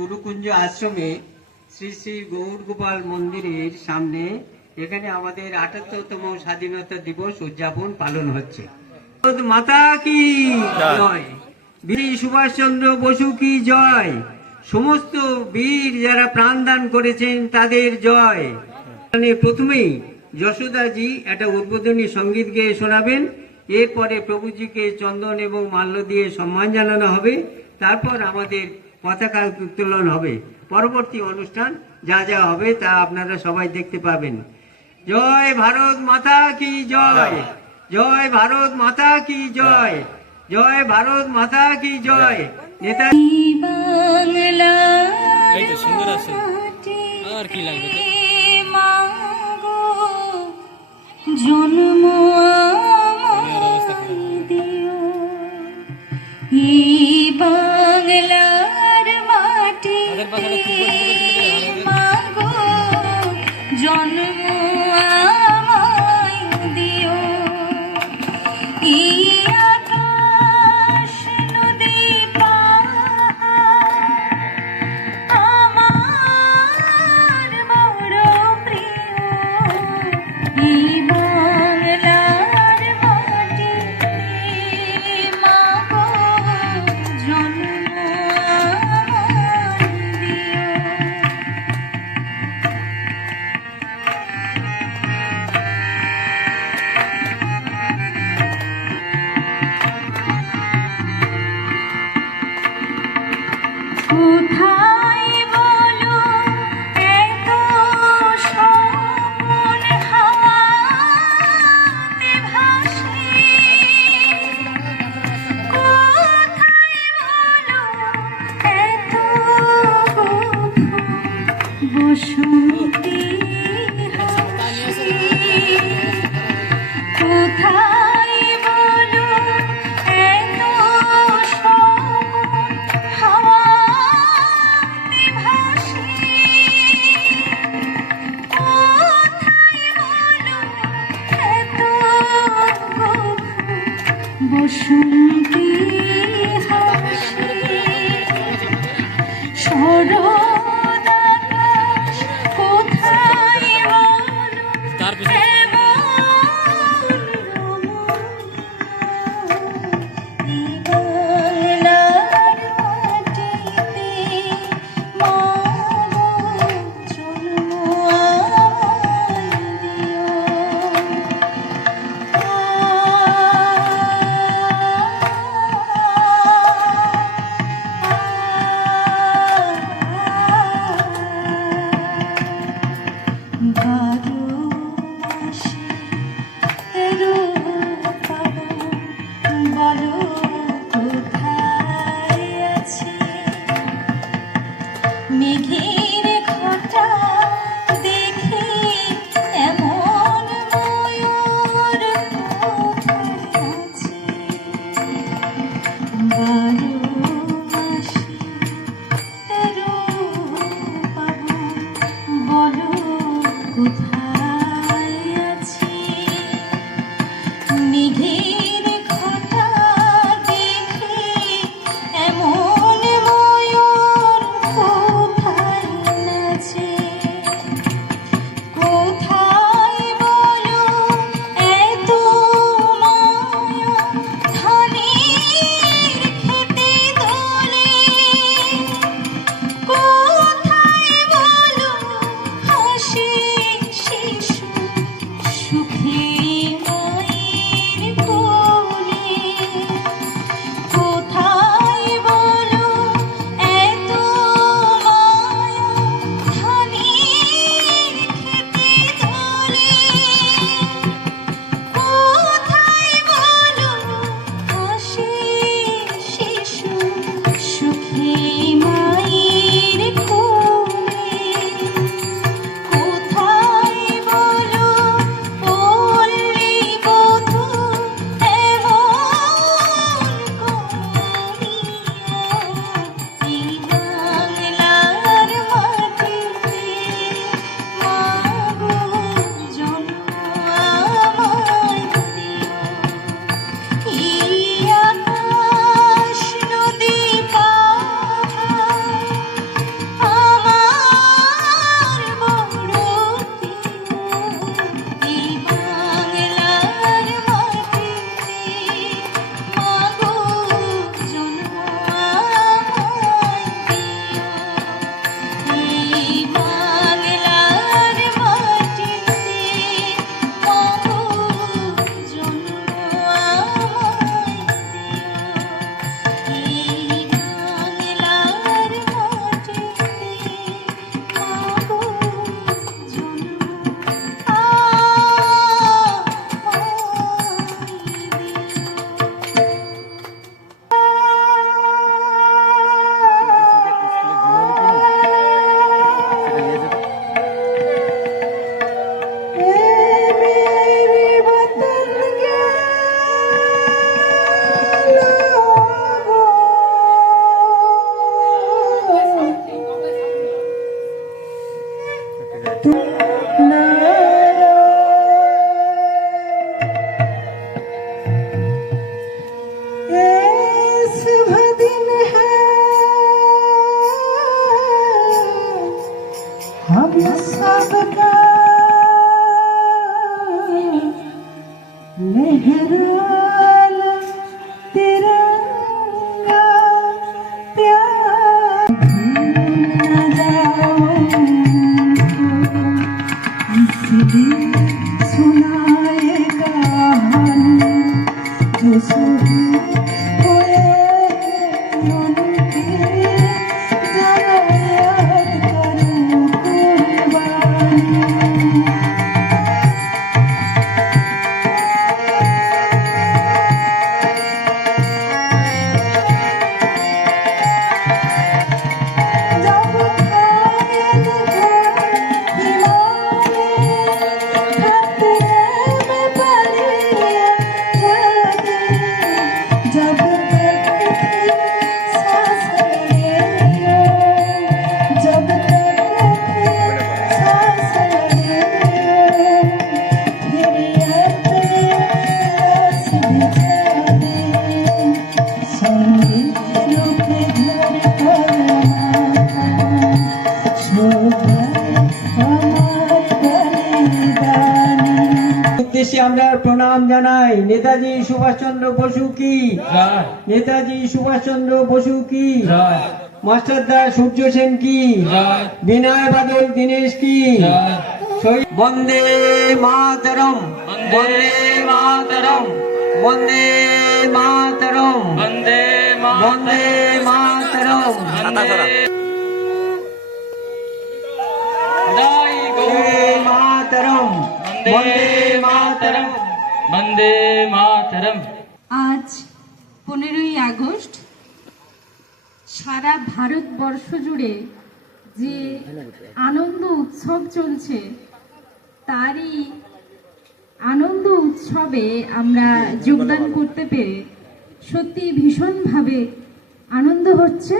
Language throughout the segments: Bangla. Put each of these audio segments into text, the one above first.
গুরুকুঞ্জ আশ্রমে শ্রী শ্রী গৌর গোপাল মন্দিরের সামনে এখানে আমাদের আটাত্তরতম স্বাধীনতা দিবস উদযাপন পালন হচ্ছে। মাতা কি জয়। বীর সুভাষচন্দ্র বসু কি জয়। সমস্ত বীর যারা প্রাণদান করেছেন তাদের জয়। প্রথমেই যশোদাজি একটা উদ্বোধনী সংগীত গেয়ে শোনাবেন। এরপরে প্রভুজিকে চন্দন এবং মাল্য দিয়ে সম্মান জানানো হবে। তারপর আমাদের পতাকা উত্তোলন হবে। পরবর্তী অনুষ্ঠান যা যা হবে তা আপনারা সবাই দেখতে পাবেন। জয় ভারত মাতা কি জয়? জয় ভারত মাতা কি জয়? জয় ভারত মাতা কি জয়? নেতা এই তো সুন্দর আছে। আর কি লাগবে জন্ম দিও। জন্ম 他 নেতাজি সুভাষচন্দ্র বসু কি? নেতাজি সুভাষচন্দ্র বসু কি? মাস্টারদা সূর্য সেন কি? বিনয় বাদল দীনেশ কি? বন্দে মাতরম। বন্দে মাতরম। বন্দে মাতরম। বন্দে বন্দে মাতরম। মাতরম। বন্দে মাতরম। বন্দে মাতরম। আজ পনেরোই আগস্ট, সারা ভারতবর্ষ জুড়ে যে আনন্দ উৎসব চলছে, তারই আনন্দ উৎসবে আমরা যোগদান করতে পেরে সত্যি ভীষণভাবে আনন্দ হচ্ছে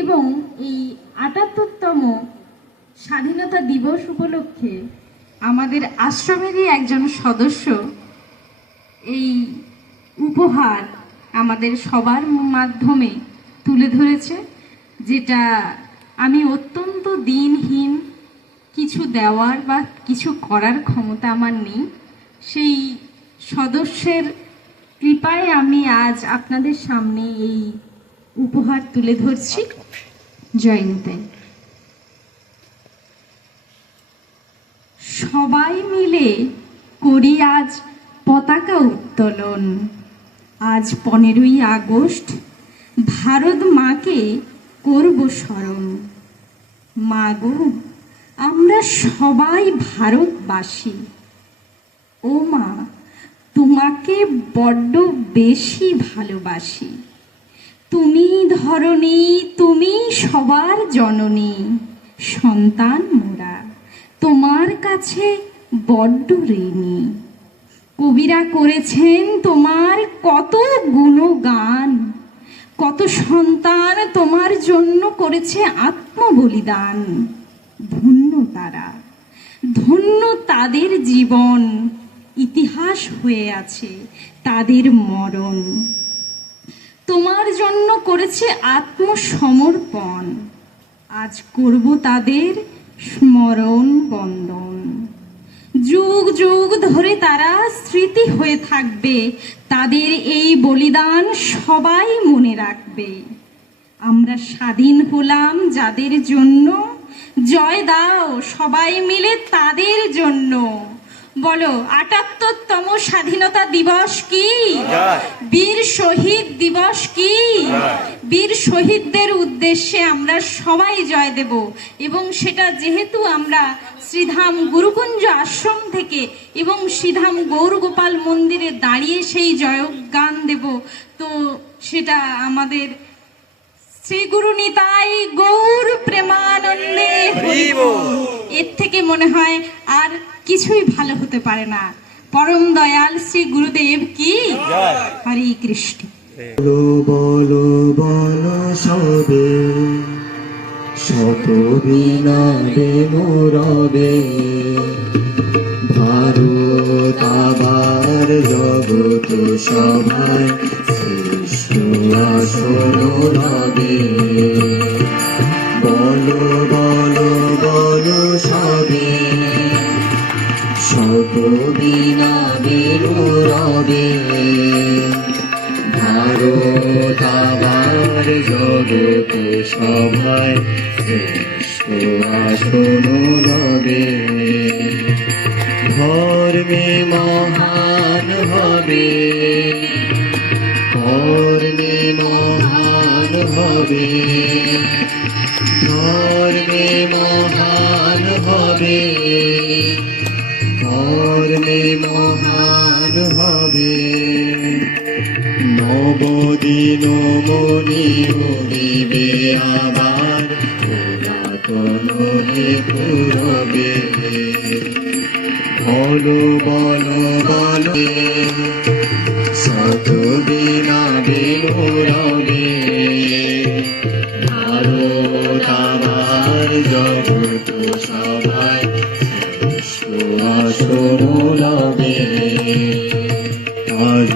এবং এই আটাত্তরতম স্বাধীনতা দিবস উপলক্ষে আমাদের আশ্রমেরই একজন সদস্য এই উপহার আমাদের সবার মাধ্যমে তুলে ধরেছে, যেটা আমি অত্যন্ত দিনহীন কিছু দেওয়ার বা কিছু করার ক্ষমতা আমার নেই। সেই সদস্যের কৃপায় আমি আজ আপনাদের সামনে এই উপহার তুলে ধরছি। জয় নিতাই। সবাই মিলে করি আজ পতাকা উত্তোলন। আজ পনেরোই আগস্ট, ভারত মাকে করব স্মরণ। মা গো আমরা সবাই ভারতবাসী। ও মা, তোমাকে বড্ড বেশি ভালোবাসি। তুমি ধরণী, তুমি সবার জননী। সন্তান মোরা, তোমার কাছে বড্ড ঋণী। কবিরা করেছেন তোমার কত গুণগান, কত সন্তান তোমার জন্য করেছে আত্মবলিদান। ধন্য তারা, ধন্য তাদের জীবন, ইতিহাস হয়ে আছে তাদের মরণ। তোমার জন্য করেছে আত্মসমর্পণ, আজ করব তাদের স্মরণ বন্দন। যুগ যুগ ধরে তারা স্মৃতি হয়ে থাকবে। তাদের এই বলিদান সবাই মনে রাখবে। আমরা স্বাধীন হলাম যাদের জন্য। জয় দাও সবাই মিলে তাদের জন্য। বলো আটাত্তরতম স্বাধীনতা দিবস কি? বীর শহীদ দিবস কি? বীর শহীদদের উদ্দেশ্যে আমরা সবাই জয় দেব এবং সেটা যেহেতু আমরা শ্রীধাম গুরুকুঞ্জ আশ্রম থেকে এবং শ্রীধাম গৌরগোপাল মন্দিরে দাঁড়িয়ে সেই জয়গান দেব তো সেটা আমাদের শ্রী গুরু নিতাই গৌর প্রেমানন্দে এর থেকে মনে হয় আর কিছুই ভালো হতে পারে না। পরম দয়াল শ্রী গুরুদেব কি? হরে কৃষ্ণ। বলো বলো বলো সবে। শত বিনাবে মোরবে। ভারত আবার জগত সভায় শ্রেষ্ঠ আসন রবে। রবে ভারত আবার জগত ধর্মে কর্মে মহান হবে। ধর্মে মহান নবদিন মনি উড়িবে আবার পুরাতন পুরবে। বলো বলো বলো। শত বিনা বিনোরবে ভারত আবার জগত সবাই আসন লবে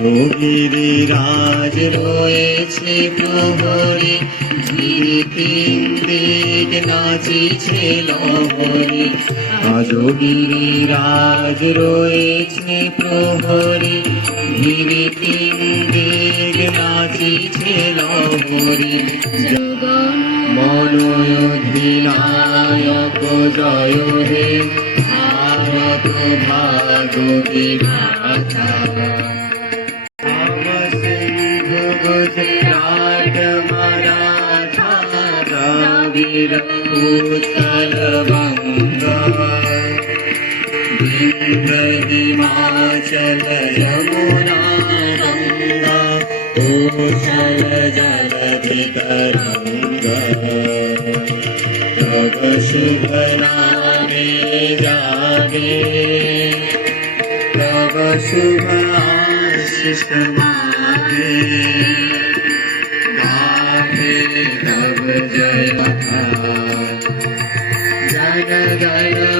রাজগিরি রাজ রয়েছে প্রহরী। তিন দিক নাচিছে লহরী। রাজগিরি রাজ রয়েছে প্রহরী। ধীরে তিন দিক নাচিছে লহরী। মনোধিনায়ক জয় হে। ভারত ভাগ বিধাতা गुजरात मराठा रावीर उत्तर बंगा हिमाचल यमुना गंगा, कोशल जल तरंगा तब शुभ नामे जागे? तब शुभ आशिष मागे? गावे तब जय जय जय